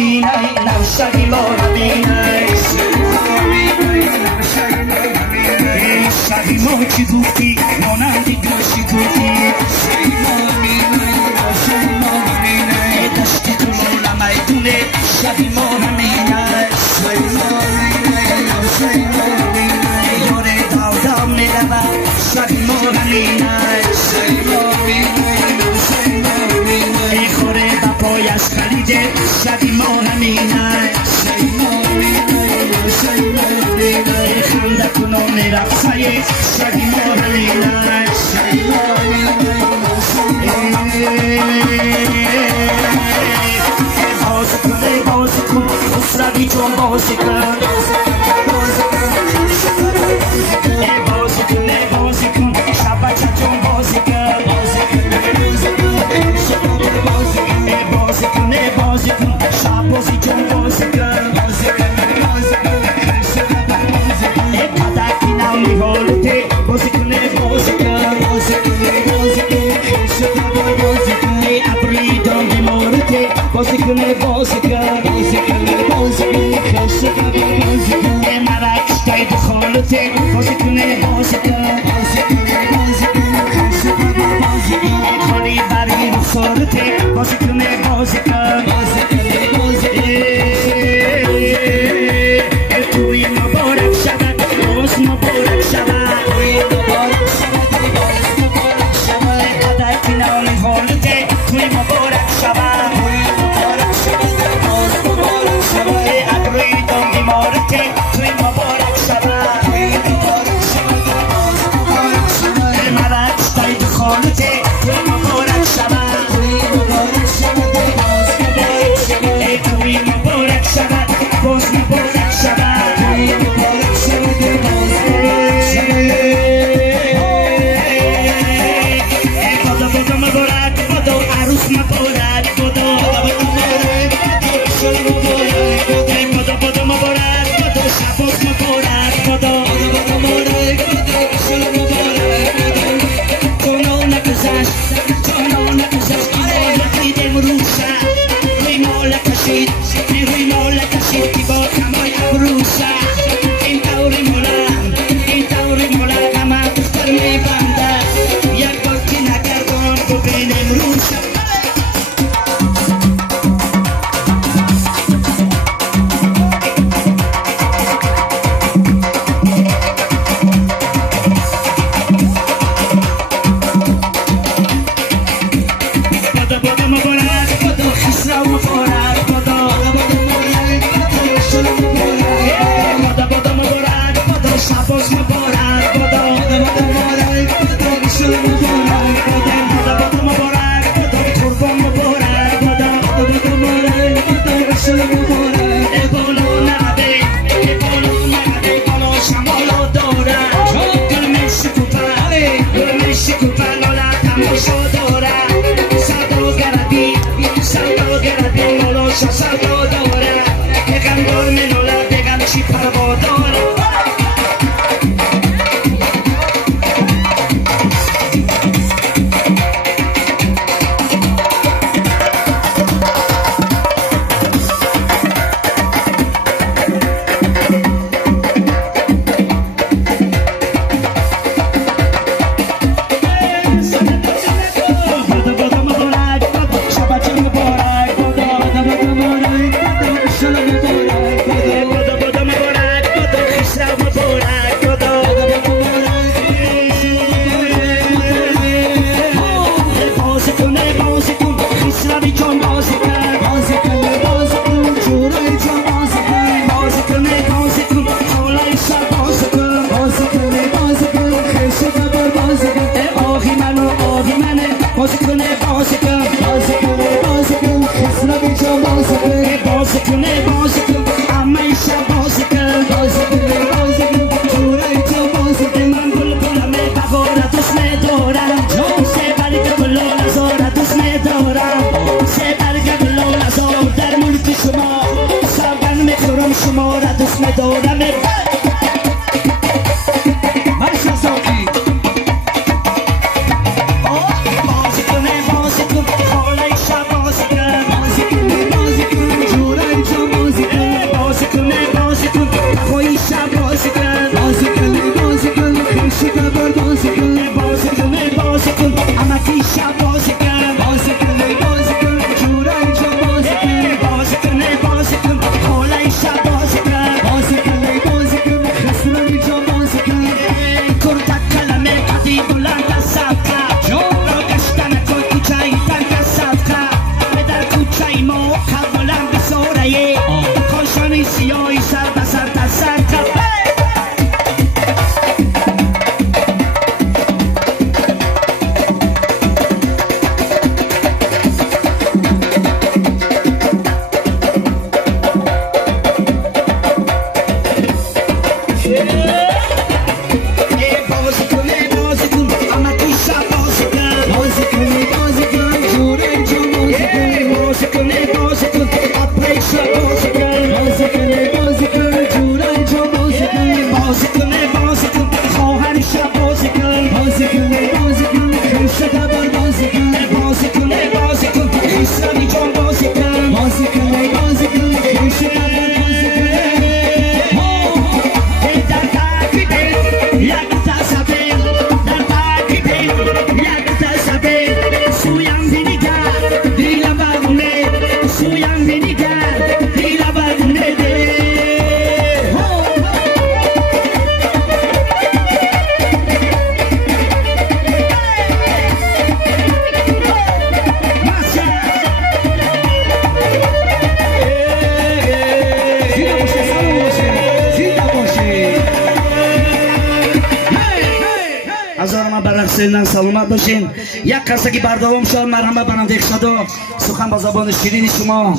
minai Naushagi mora minai Shagi mochi duki Monandi dushi duki Dashti tulola mai tune Shagi mora minai Yore dao dao melava Shagi mora minai Kore da poya skalide Shagi mora minai Khanda kuno mera khaye Shagi mora minai Bozikun Usragi chon bozikun Bozikun Shabacha chon bozikun Bozikun Shabozi chon bozikun Padaki na mi holte Bozikun Apri donde morte Bozikun Marak stai dukholte Bozikun Kholi bari sorte Bozikun Tui mubarak shabad Oz mubarak shabad Padaki na mi holte Tui mubarak shabad شب بازی کن بازی کن بازی کن جورای جا بازی کن بازی کن بازی کن حالای شب بازی کن بازی کن بازی کن خسرانی جا بازی کن کرد کلمه قدی بلند از صفقه جون را گشتن کن کوچه تنگ از صفقه به در کوچه ما قد بلند سوره کاشانی سیاهی سر به سر تا سر سلامت باشین. یک قصه که بردوام شد مرحمت برنده صدا سخن با زبان شیرین شما